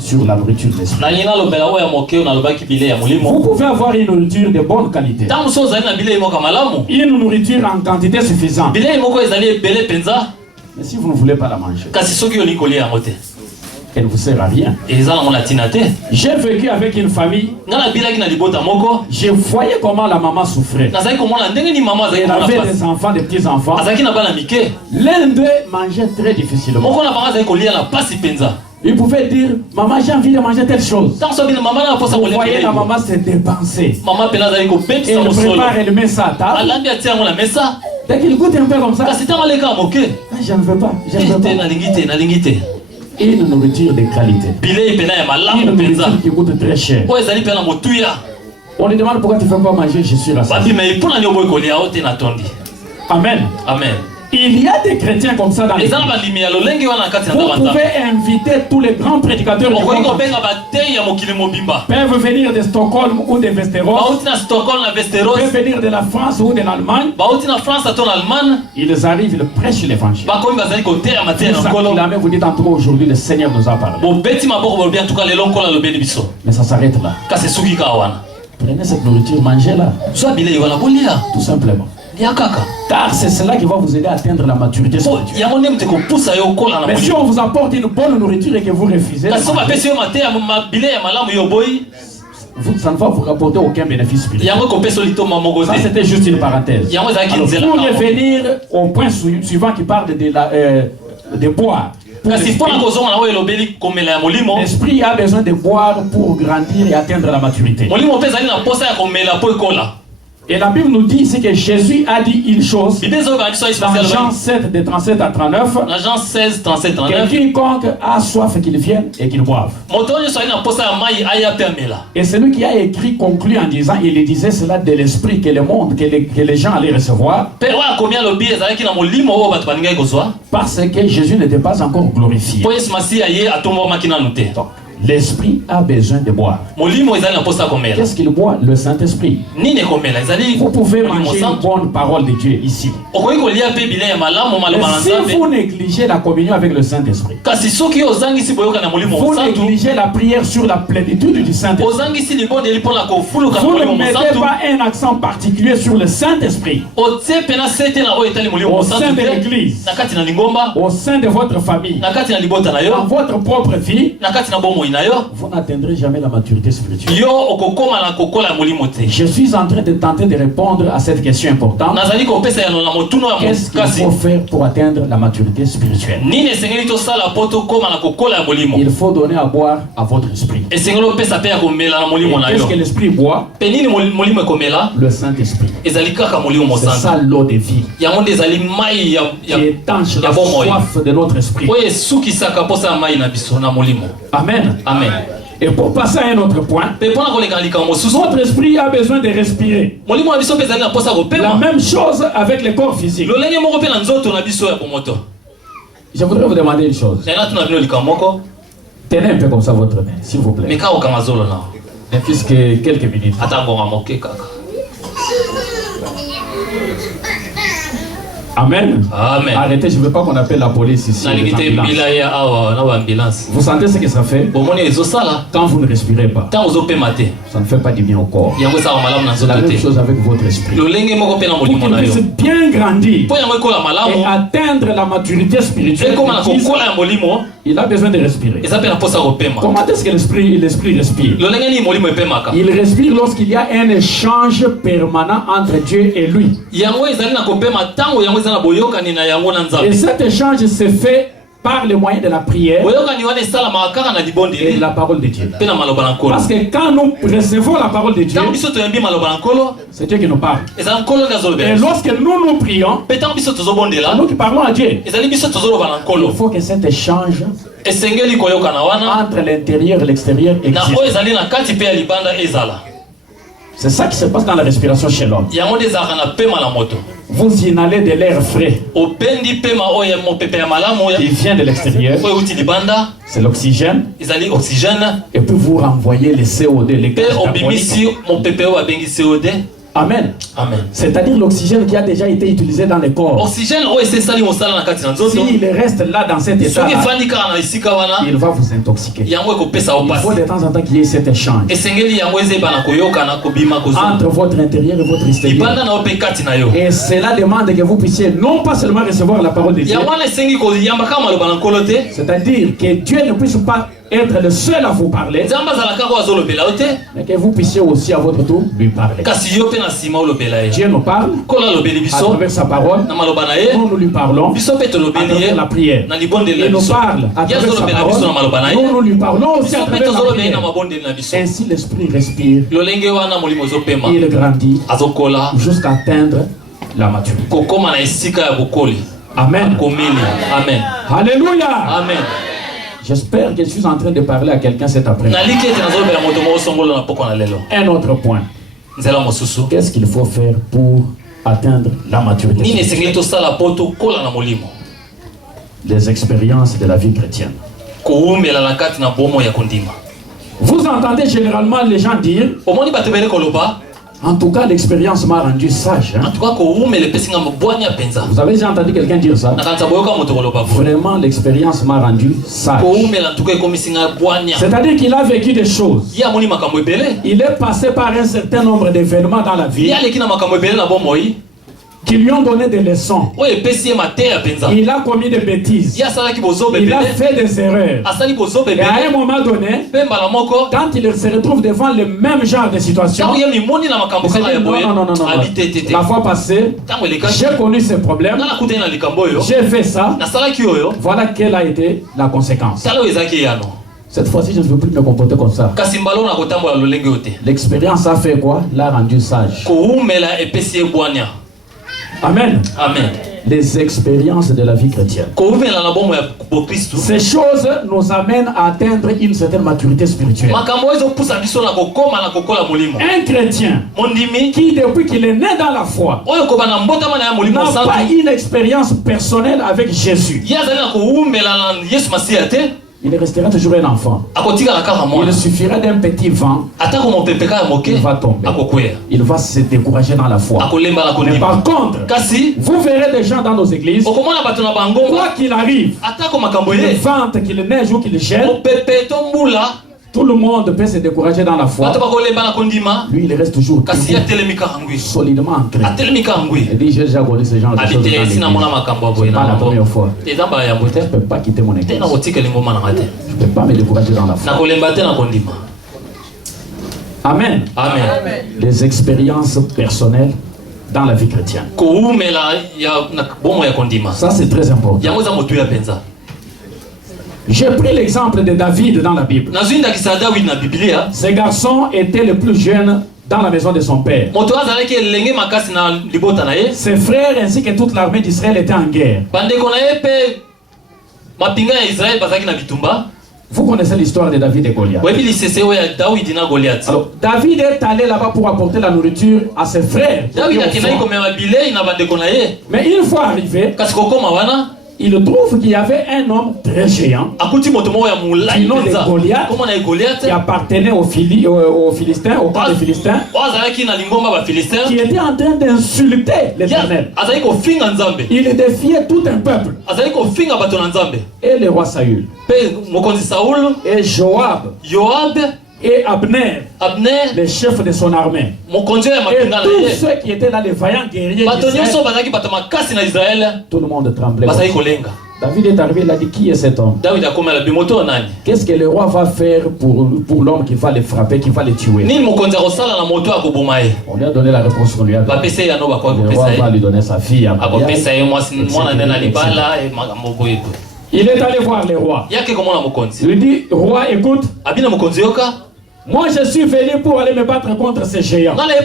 sur la nourriture de l'esprit. Vous pouvez avoir une nourriture de bonne qualité. Une nourriture en quantité suffisante. Mais si vous ne voulez pas la manger, elle ne vous sert à rien. J'ai vécu avec une famille. Je voyais comment la maman souffrait. Elle avait des enfants, des petits-enfants. L'un d'eux mangeait très difficilement. Il pouvait dire, maman, j'ai envie de manger telle chose. Vous voyez la maman se dépenser. Elle prépare, elle met ça à table. Dès qu'il goûte un peu comme ça, je ne veux pas. Une nourriture de qualité. Une nourriture qui coûte très cher. On lui demande pourquoi tu ne fais pas manger, je suis rassasié. Amen. Amen. Il y a des chrétiens comme ça dans les églises. Vous pouvez inviter tous les grands prédicateurs du monde. Peuvent venir de Stockholm ou de Västerås. Peuvent venir de la France ou de l'Allemagne. Ils arrivent, ils prêchent l'évangile. Vous dites en tout cas aujourd'hui, le Seigneur nous a parlé. Mais ça s'arrête là. Prenez cette nourriture, mangez-la. Tout simplement. Car c'est cela qui va vous aider à atteindre la maturité spirituelle. Mais si on vous apporte une bonne nourriture et que vous refusez, ça ne va vous rapporter aucun bénéfice spirituel. Ça c'était juste une parenthèse. Alors, pour revenir au point suivant qui parle de boire. L'esprit a besoin de boire pour grandir et atteindre la maturité. Et la Bible nous dit ici que Jésus a dit une chose dans Jean 7, de 37 à 39. Que quiconque a soif qu'il vienne et qu'il boive. Et celui qui a écrit conclut en disant, il disait cela de l'esprit que le monde, que les gens allaient recevoir. Parce que Jésus n'était pas encore glorifié. Donc, l'esprit a besoin de boire. Qu'est-ce qu'il boit? Le Saint-Esprit. Vous pouvez manger une bonne parole de Dieu ici. Mais si vous négligez la communion avec le Saint-Esprit, vous négligez la prière sur la plénitude du Saint-Esprit, vous ne mettez pas un accent particulier sur le Saint-Esprit au sein de l'église, au sein de votre famille, dans votre propre vie, vous n'atteindrez jamais la maturité spirituelle. Je suis en train de tenter de répondre à cette question importante. Qu'est-ce qu'il faut faire pour atteindre la maturité spirituelle? Il faut donner à boire à votre esprit. Qu'est-ce que l'esprit boit? Le Saint-Esprit. C'est ça l'eau de vie qui étanche la soif de notre esprit. Amen. Amen. Et pour passer à un autre point, notre esprit a besoin de respirer. La même chose avec le corps physique. Je voudrais vous demander une chose. Tenez un peu comme ça votre main, s'il vous plaît. Ne fût-ce que quelques minutes. Amen. Amen. Arrêtez, je ne veux pas qu'on appelle la police ici. Vous sentez ce que ça fait? Quand vous ne respirez pas, ça ne fait pas du bien au corps. C'est la même chose avec votre esprit. Pour qu'il puisse bien grandir et atteindre la maturité spirituelle, il a besoin de respirer. Comment est-ce que l'esprit respire? Il respire lorsqu'il y a un échange permanent entre Dieu et lui. Et cet échange se fait par le moyen de la prière et de la parole de Dieu. Parce que quand nous recevons la parole de Dieu, c'est Dieu qui nous parle. Et lorsque nous prions, c'est nous qui parlons à Dieu. Il faut que cet échange entre l'intérieur et l'extérieur existe. C'est ça qui se passe dans la respiration chez l'homme. Vous inhalez de l'air frais qui vient de l'extérieur. C'est l'oxygène. Et puis vous renvoyez le CO2, les gaz carboniques. Amen. Amen. C'est-à-dire l'oxygène qui a déjà été utilisé dans les corps. Oxygène, s'il reste là dans cet état, il va vous intoxiquer. Il faut de temps en temps qu'il y ait cet échange entre votre intérieur et votre extérieur. Et cela demande que vous puissiez non pas seulement recevoir la parole de Dieu, c'est-à-dire que Dieu ne puisse pas être le seul à vous parler, mais que vous puissiez aussi à votre tour lui parler. Dieu nous parle à travers sa parole, nous lui parlons à travers la prière. Il nous parle à travers sa parole, nous lui parlons aussi à travers la prière. Ainsi l'esprit respire, il grandit jusqu'à atteindre la maturité. Amen. Amen. Alléluia. Amen. J'espère que je suis en train de parler à quelqu'un cet après-midi. Un autre point. Qu'est-ce qu'il faut faire pour atteindre la maturité? Les expériences de la vie chrétienne. Vous entendez généralement les gens dire, en tout cas, l'expérience m'a rendu sage. Hein? Vous avez déjà entendu quelqu'un dire ça? Vraiment, l'expérience m'a rendu sage. C'est-à-dire qu'il a vécu des choses. Il est passé par un certain nombre d'événements dans la vie qui lui ont donné des leçons. Il a commis des bêtises. Il a fait des erreurs. Et à un moment donné, quand il se retrouve devant le même genre de situation, non. La fois passée, j'ai connu ce problème. J'ai fait ça. Voilà quelle a été la conséquence. Cette fois-ci, je ne veux plus me comporter comme ça. L'expérience a fait quoi? L'a rendu sage. Amen. Amen. Les expériences de la vie chrétienne. Ces choses nous amènent à atteindre une certaine maturité spirituelle. Un chrétien qui, depuis qu'il est né dans la foi, n'a pas une expérience personnelle avec Jésus, il restera toujours un enfant. Il suffira d'un petit vent, il va tomber. Il va se décourager dans la foi. Mais par contre, vous verrez des gens dans nos églises, quoi qu'il arrive, qu'il vente, qu'il neige ou qu'il gèle, tout le monde peut se décourager dans la foi. Lui, il reste toujours solidement ancré. Il dit, j'ai déjà connu ces gens. Ce n'est pas la première fois. Je ne peux pas quitter mon église. Je ne peux pas me décourager dans la foi. Amen. Amen. Les expériences personnelles dans la vie chrétienne. Ça, c'est très important. J'ai pris l'exemple de David dans la Bible. Ce garçon était le plus jeune dans la maison de son père. Ses frères ainsi que toute l'armée d'Israël étaient en guerre. Vous connaissez l'histoire de David et Goliath. Alors, David est allé là-bas pour apporter la nourriture à ses frères. Mais une fois arrivé, il trouve qu'il y avait un homme très géant, du nom de Goliath, qui appartenait aux Philistins, au camp des Philistins, qui était en train d'insulter l'Éternel. Il défiait tout un peuple. Et le roi Saül, et Joab, et Abner, le chef de son armée, et tous ceux qui étaient là, les vaillants guerriers d'Israël, tout le monde tremblait. David est arrivé, il a dit, qui est cet homme? Qu'est-ce que le roi va faire pour l'homme qui va le frapper, qui va le tuer? On lui a donné la réponse qu'on lui a donnée. Le roi va lui donner sa fille à mariage. Il est allé voir le roi. Il lui dit, roi, écoute, moi je suis venu pour aller me battre contre ces géants. Le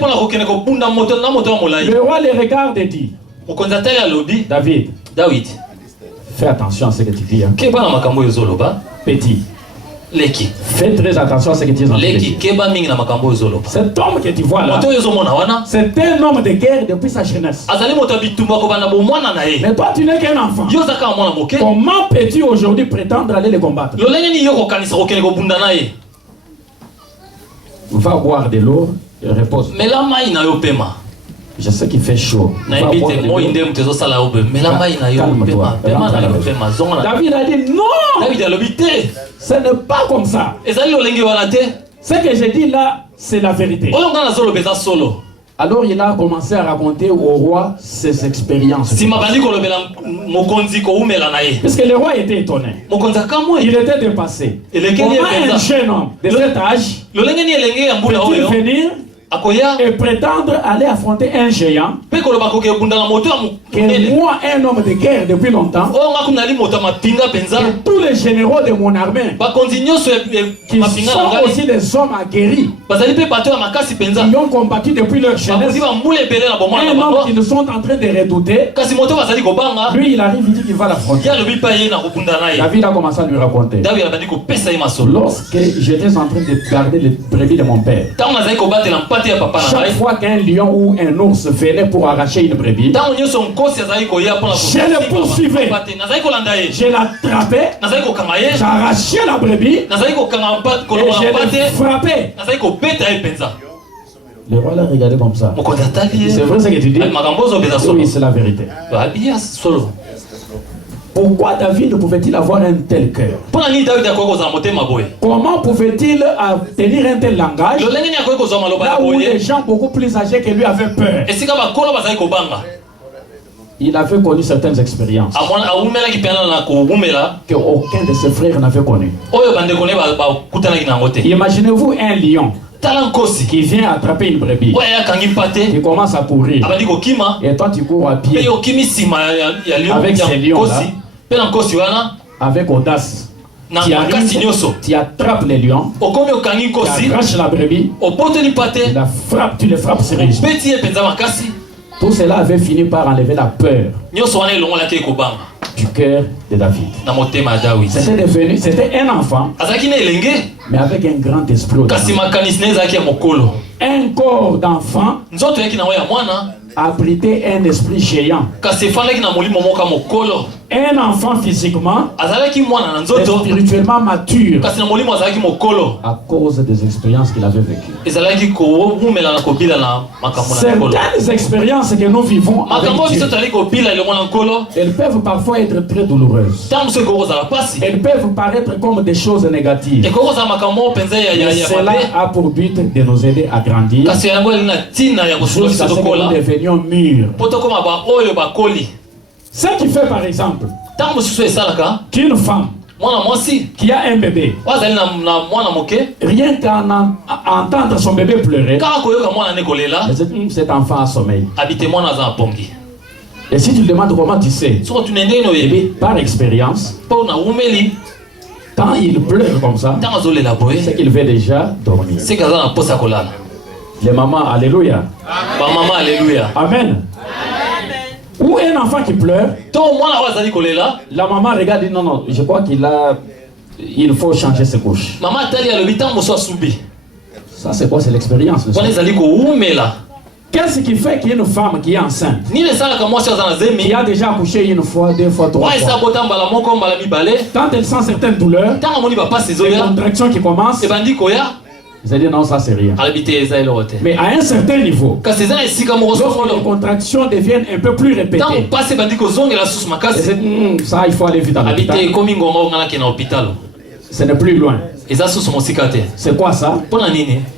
roi le regarde et dit, David, fais attention à ce que tu dis. Hein. Petit, fais très attention à ce que tu dis. Cet homme que tu vois là, c'est un homme de guerre depuis sa jeunesse. Mais toi tu n'es qu'un enfant. Comment peux-tu aujourd'hui prétendre aller le combattre? Va boire de l'eau et repose. Je sais qu'il fait chaud. David a dit non. Ce n'est pas comme ça. Ce que j'ai dit là, c'est la vérité. Alors il a commencé à raconter au roi ses expériences. Parce que le roi était étonné. Il était dépassé. Comment un jeune homme de cet âge peut-il venir et prétendre aller affronter un géant que moi, un homme de guerre depuis longtemps, et tous les généraux de mon armée qui sont aussi des hommes aguerris, qui ont combattu depuis leur jeunesse, un homme qu'ils sont en train de redouter, lui il arrive, il dit qu'il va l'affronter. David a commencé à lui raconter. Lorsque j'étais en train de garder les brebis de mon père, chaque fois qu'un lion ou un ours venait pour arracher une brebis, je le poursuivais, je l'attrapais, j'arrachais la brebis et je le frappais. Le roi l'a regardé comme ça. C'est vrai ce que tu dis? Oui, c'est la vérité. Pourquoi David pouvait-il avoir un tel cœur? Comment pouvait-il tenir un tel langage là où les gens beaucoup plus âgés que lui avaient peur? Il avait connu certaines expériences qu'aucun de ses frères n'avait connu. Imaginez-vous un lion qui vient attraper une brebis, qui commence à courir, et toi tu cours à pied avec ces lions-là, avec audace. Tu attrapes les lions, tu arraches la brebis, tu les frappes sérieusement. Tout cela avait fini par enlever la peur du cœur de David. C'était un enfant, mais avec un grand esprit. Un corps d'enfant abritait un esprit géant. Un enfant physiquement, spirituellement mature, à cause des expériences qu'il avait vécues. Certaines expériences que nous vivons avec Dieu, elles peuvent parfois être très douloureuses. Elles peuvent paraître comme des choses négatives. Mais cela a pour but de nous aider à grandir jusqu'à ce que nous devenions mûrs. Ce qui fait par exemple qu'une femme qui a un bébé, rien qu'à entendre son bébé pleurer, cet enfant a sommeil. Et si tu demandes comment tu sais, par expérience, quand il pleure comme ça, c'est qu'il veut déjà dormir. Les mamans, alléluia. Amen. Ou un enfant qui pleure, la maman regarde et dit non, je crois il faut changer ses couches. Ça c'est quoi? C'est l'expérience. Qu'est-ce qui fait qu'il y a une femme qui est enceinte, qui a déjà accouché une fois, deux fois, trois fois, quand elle sent certaines douleurs, des contractions qui commencent, vous allez dire non, ça c'est rien. Mais à un certain niveau, lorsque les contractions deviennent un peu plus répétées, ça il faut aller vite à l'hôpital. Ce n'est plus loin. C'est quoi ça?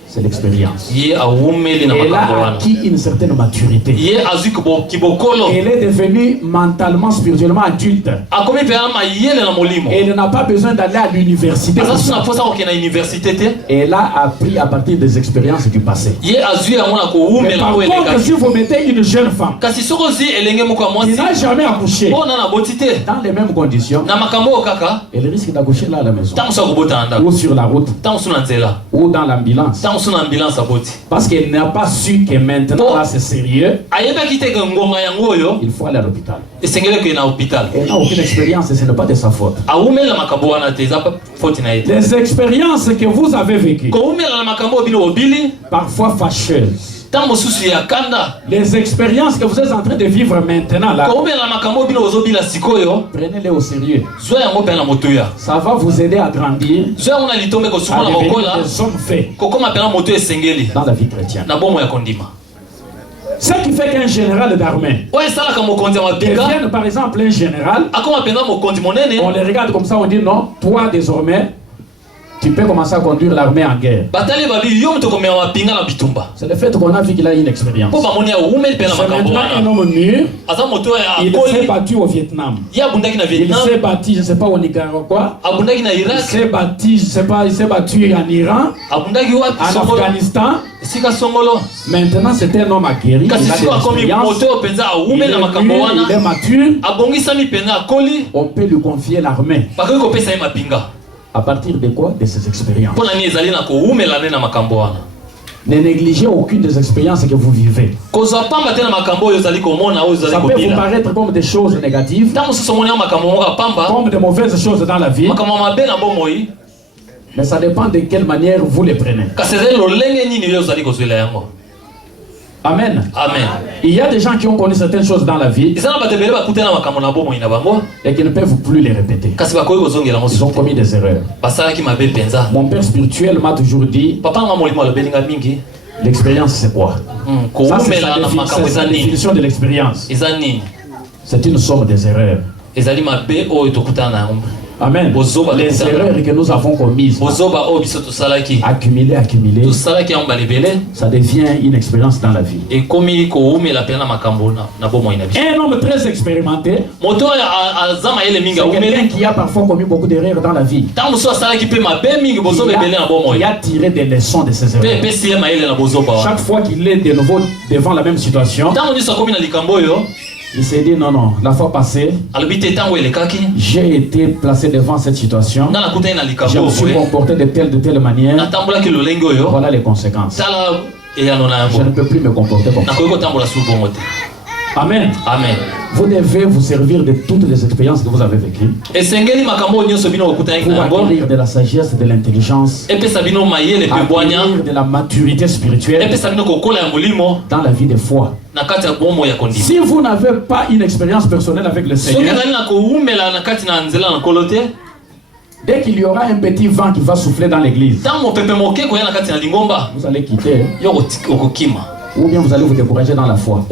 C'est l'expérience. Elle a acquis une certaine maturité. Elle est devenue mentalement, spirituellement adulte. Elle n'a pas besoin d'aller à l'université. Elle a appris à partir des expériences du passé. Mais par contre, si vous mettez une jeune femme qui n'a jamais accouché dans les mêmes conditions, elle risque d'accoucher là à la maison, ou sur la route, ou dans l'ambulance. Parce qu'elle n'a pas su que maintenant là c'est sérieux, il faut aller à l'hôpital. Elle n'a aucune expérience et ce n'est pas de sa faute. Les expériences que vous avez vécues, parfois fâcheuses, les expériences que vous êtes en train de vivre maintenant là, prenez-les au sérieux. Ça va vous aider à grandir, à devenir des hommes faits dans la vie chrétienne. Ce qui fait qu'un général d'armée devienne par exemple un général, on les regarde comme ça, on dit non, toi désormais, tu peux commencer à conduire l'armée en guerre. C'est le fait qu'on a vu qu'il a une expérience. C'est maintenant un homme mûr. Il s'est battu au Vietnam. Il s'est battu, je ne sais pas, au Nicaragua. Il s'est battu, je ne sais pas, il s'est battu en Iran, en Afghanistan. Maintenant, c'est un homme aguerri. Il a des expériences. Il est mature. On peut lui confier l'armée. À partir de quoi? De ses expériences. Ne négligez aucune des expériences que vous vivez. Ça peut vous paraître comme des choses négatives, comme de mauvaises choses dans la vie, mais ça dépend de quelle manière vous les prenez. Amen. Amen. Il y a des gens qui ont connu certaines choses dans la vie et qui ne peuvent plus les répéter. Ils ont commis des erreurs. Mon père spirituel m'a toujours dit, l'expérience c'est quoi? Ça, c'est la définition de l'expérience. C'est une somme des erreurs. Amen. Les erreurs que nous avons commises, accumulées, ça devient une expérience dans la vie. Un homme très expérimenté, c'est quelqu'un qui a parfois commis beaucoup d'erreurs dans la vie. Il a tiré des leçons de ces erreurs. Chaque fois qu'il est de nouveau devant la même situation, il s'est dit non, la fois passée, j'ai été placé devant cette situation. Je me suis comporté de telle manière. Voilà les conséquences. Je ne peux plus me comporter comme ça. Amen. Amen. Vous devez vous servir de toutes les expériences que vous avez vécues pour acquérir de la sagesse, de l'intelligence, acquérir de la maturité spirituelle dans la vie de foi. Si vous n'avez pas une expérience personnelle avec le Seigneur, dès qu'il y aura un petit vent qui va souffler dans l'église, vous allez quitter. Ou bien vous allez vous décourager dans la foi.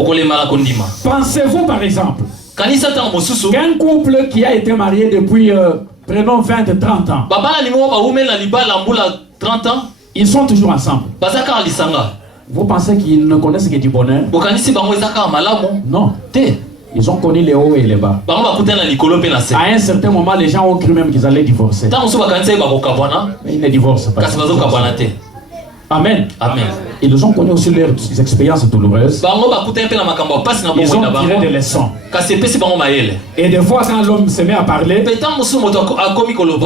Pensez-vous par exemple qu'un couple qui a été marié depuis prenons 20-30 ans, ils sont toujours ensemble. Vous pensez qu'ils ne connaissent que du bonheur? Non. Ils ont connu les hauts et les bas. À un certain moment, les gens ont cru même qu'ils allaient divorcer. Mais ils ne divorcent pas. Amen. Amen. Ils ont connu aussi leurs expériences douloureuses. Ils ont tiré des leçons. Et des fois, quand l'homme se met à parler, vous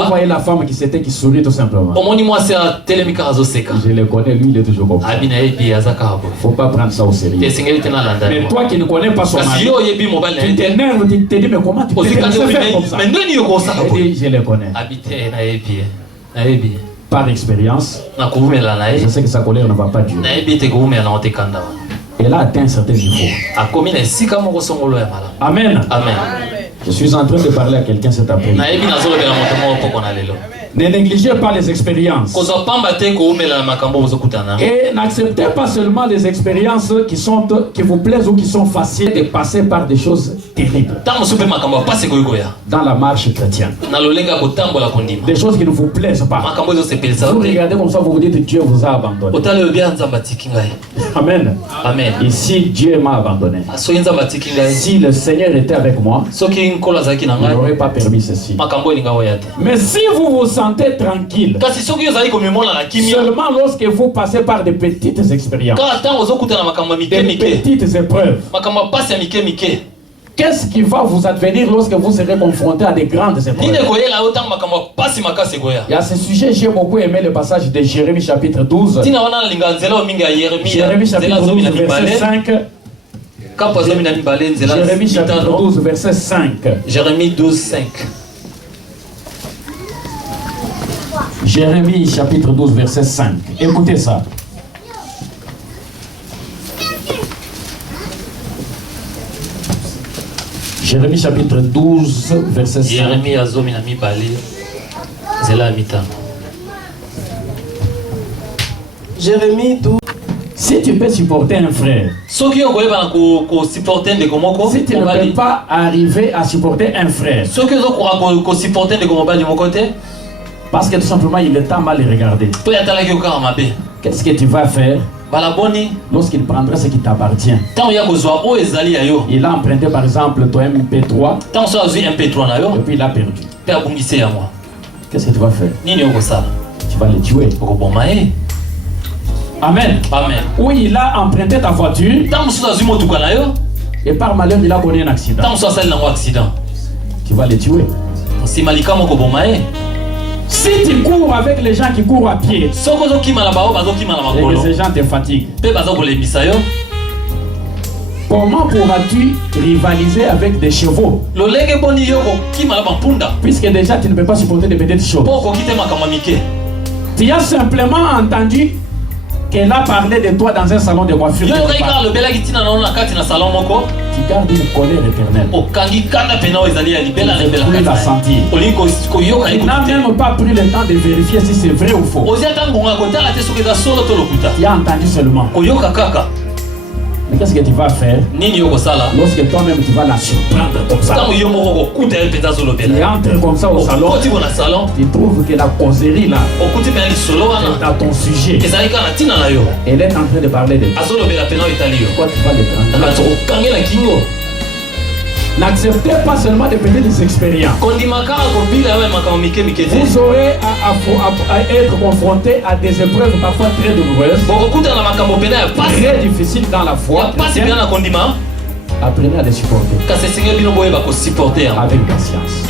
voyez la femme qui sourit tout simplement. Je le connais, lui il est toujours comme ça. Il ne faut pas prendre ça au sérieux. Mais toi qui ne connais pas son mari, tu t'énerves, tu te dis mais comment tu peux faire comme ça? Il dit je le connais. Par expérience, je sais que sa colère ne va pas durer. Elle a atteint un certain niveau. Amen. Amen. Je suis en train de parler à quelqu'un cet après-midi. Ne négligez pas les expériences. Et n'acceptez pas seulement les expériences qui vous plaisent ou qui sont faciles de passer par des choses terribles. Dans la marche chrétienne. Des choses qui ne vous plaisent pas. Vous regardez comme ça, vous vous dites Dieu vous a abandonné. Amen. Amen. Ici, Dieu m'a abandonné. Si le Seigneur était avec moi, il n'aurait pas permis ceci. Mais si vous vous sentez tranquille, seulement lorsque vous passez par des petites expériences, des petites épreuves, qu'est-ce qui va vous advenir lorsque vous serez confronté à des grandes épreuves? Et à ce sujet, j'ai beaucoup aimé le passage de Jérémie chapitre 12. Jérémie chapitre 12, verset 5. Jérémie chapitre 12, verset 5. Jérémie 12, 5. Jérémie chapitre 12, verset 5. Écoutez ça. Jérémie chapitre 12, verset 5. Jérémie azomi na mibale zela mitano. Jérémie 12, Si tu peux supporter un frère, si tu ne peux pas arriver à supporter un frère, parce que tout simplement il est temps mal les regarder, qu'est-ce que tu vas faire lorsqu'il prendra ce qui t'appartient? Il a emprunté par exemple ton MP3 et puis il a perdu. Qu'est-ce que tu vas faire? Tu vas le tuer. Amen. Amen. Oui, il a emprunté ta voiture et par malheur il a connu un accident. Tu vas le tuer. Si tu cours avec les gens qui courent à pied et que ces gens te fatiguent, comment pourras-tu rivaliser avec des chevaux? Puisque déjà tu ne peux pas supporter de petites choses. Tu as simplement entendu qu'elle a parlé de toi dans un salon de coiffure. Tu gardes une colère éternelle. Tu ne peux plus la sentir. Tu n'as même pas pris le temps de vérifier si c'est vrai ou faux. Tu as entendu seulement. Mais qu'est-ce que tu vas faire lorsque toi-même tu vas la surprendre comme ça? Tu entres comme ça au salon, tu trouves que la causerie là est à ton sujet. Elle est en train de parler de toi. Pourquoi tu vas le prendre? N'acceptez pas seulement de petites expériences. Vous aurez à être confronté à des épreuves parfois très douloureuses, très difficiles dans la foi. Apprenez à les supporter avec patience.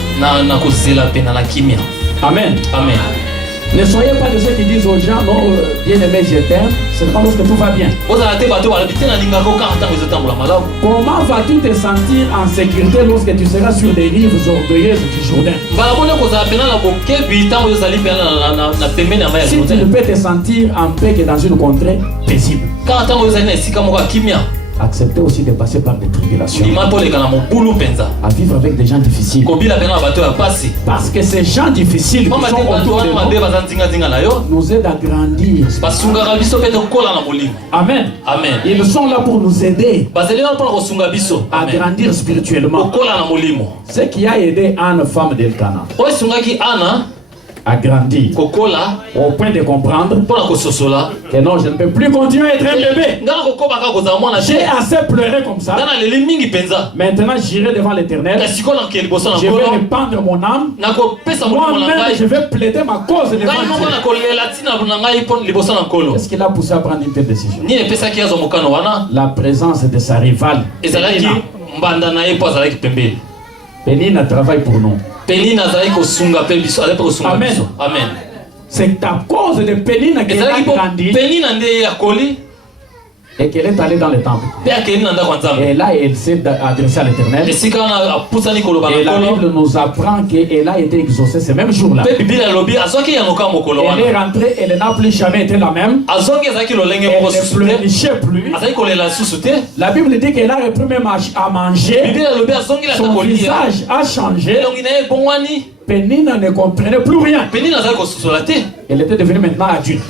Amen. Amen. Ne soyez pas de ceux qui disent aux gens, non, bien aimé, je t'aime, seulement lorsque tout va bien. Comment vas-tu te sentir en sécurité lorsque tu seras sur des rives orgueilleuses du Jourdain? Si tu ne peux te sentir en paix que dans une contrée paisible. Acceptez aussi de passer par des tribulations, à vivre avec des gens difficiles, parce que ces gens difficiles qui sont autour de nous nous aident à grandir. Amen. Amen. Ils sont là pour nous aider à grandir spirituellement. Ce qui a aidé Anne, femme d'Elkana, à grandir au point de comprendre que non, je ne peux plus continuer à être un bébé. J'ai assez pleuré comme ça. Maintenant j'irai devant l'Éternel. Je vais répandre mon âme. Moi-même je vais plaider ma cause devant Dieu. Qu'est-ce qui l'a poussé à prendre une telle décision? La présence de sa rivale Pénina travaille pour nous. Amen. Amen. C'est à cause de Pénina qu'elle a grandi et qu'elle est allée dans le temple. Et là, elle s'est adressée à l'Éternel. Et la Bible nous apprend qu'elle a été exaucée ce même jour-là. Elle est rentrée, elle n'a plus jamais été la même. Elle ne pleurnichait plus. La Bible dit qu'elle a repris même à manger. Son visage a changé. Pénina ne comprenait plus rien. Elle était devenue maintenant adulte.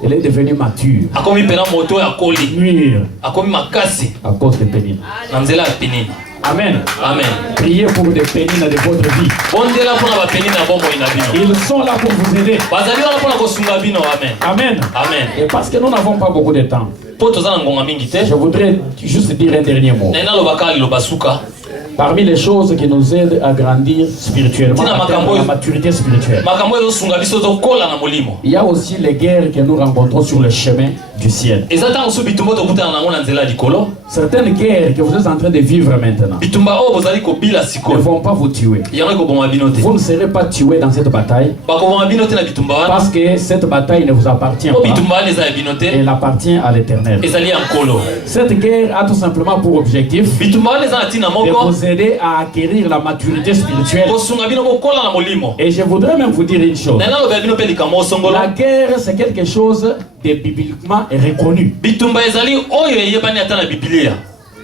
Elle est devenue mature. Mûre. À cause de Pénina. Amen. Amen. Priez pour des Pénines de votre vie. Ils sont là pour vous aider. Amen. Amen. Et parce que nous n'avons pas beaucoup de temps, je voudrais juste dire un dernier mot. Parmi les choses qui nous aident à grandir spirituellement, à la maturité spirituelle, il y a aussi les guerres que nous rencontrons sur le chemin du ciel. Certaines guerres que vous êtes en train de vivre maintenant ne vont pas vous tuer. Vous ne serez pas tué dans cette bataille parce que cette bataille ne vous appartient pas. Elle appartient à l'Éternel. Cette guerre a tout simplement pour objectif de vous aider à acquérir la maturité spirituelle. Et je voudrais même vous dire une chose. La guerre, c'est quelque chose de bibliquement reconnu.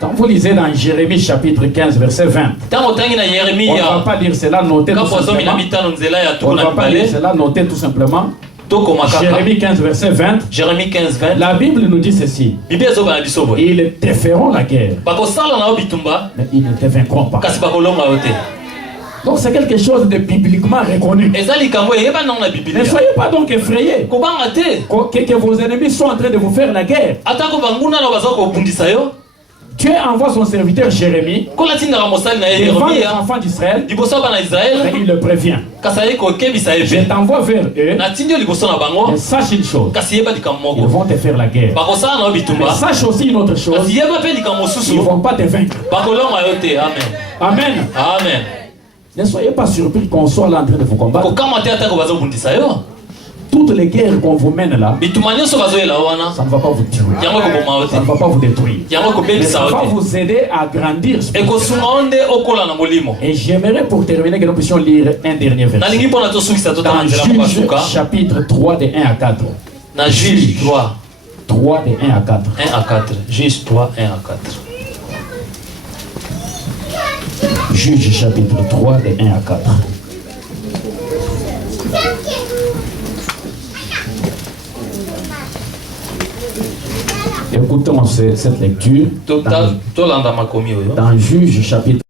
Quand vous lisez dans Jérémie chapitre 15 verset 20, on ne va pas lire cela, noter tout simplement. On ne va pas lire cela, noter tout simplement. Jérémie 15, verset 20. Jérémie 15, 20. La Bible nous dit ceci. Ils te feront la guerre, mais ils ne te vaincront pas. Donc c'est quelque chose de bibliquement reconnu. Ne soyez pas donc effrayés que vos ennemis sont en train de vous faire la guerre. Dieu envoie son serviteur Jérémie devant les enfants d'Israël, et il le prévient. Je t'envoie vers eux, mais sache une chose, ils vont te faire la guerre. Mais sache aussi une autre chose, ils ne vont pas te vaincre. Amen. Amen. Ne soyez pas surpris qu'on soit là en train de vous combattre. Toutes les guerres qu'on vous mène là, ça ne va pas vous tuer, ça ne va pas vous détruire, mais ça va vous aider à grandir. Et j'aimerais pour terminer que nous puissions lire un dernier verset dans Juge chapitre 3 de 1 à 4. Dans Juge 3 de 1 à 4. 1 à 4. Juge 3, 1 à 4. Juge chapitre 3 de 1 à 4. Écoutons cette lecture dans Juge chapitre